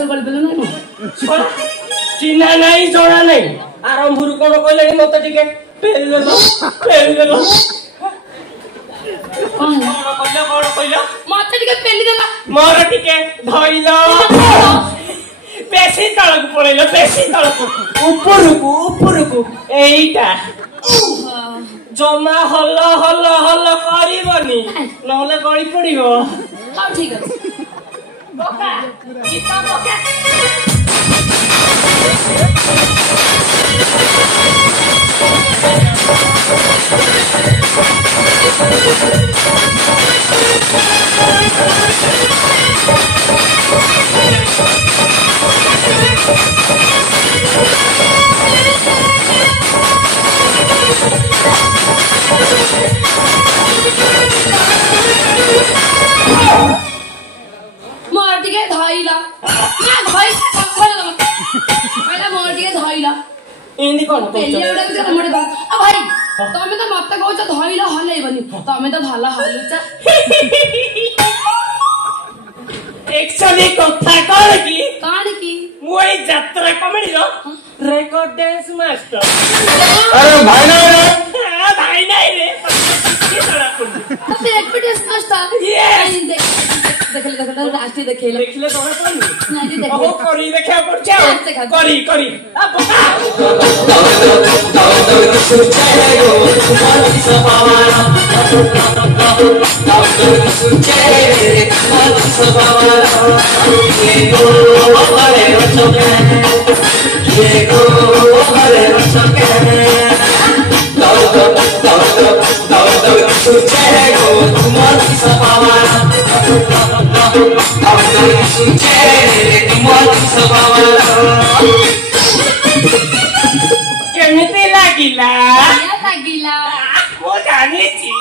बिसर गली पेले ना चिन्हा नहीं जणा नहीं आरंभरू कोन कहले मते टिके पेल लो कोन कहला मते टिके पेली देला मोर टिके धइलो पेशी तळक पळेलो पेशी तळक उपरकू एईटा जमा हल्ला करिबनी नहले गळी पड़िबो हां ठीक है बोका गीता बोका मोरटिके धइला ना धइ पहिला मोरटिके धइला इनी कोन पेली एउटा के मोडे आ भाई तमे त मते कहौ छ धइला हलै बनी तमे त भाला हलुछ एक्चुअली कथा कौन की मुई यात्रा कमेडी रो रेकॉर्ड डांस मास्टर अरे भाई नहीं रे भाई नहीं रे तो एक डांस मास्टर यस देख ले रास्ते देख ले देखले तोरा कोन नहीं देख ओ करी देखा पड़छा करी आ बता केमिति लागिला या लागिला मो जानिछि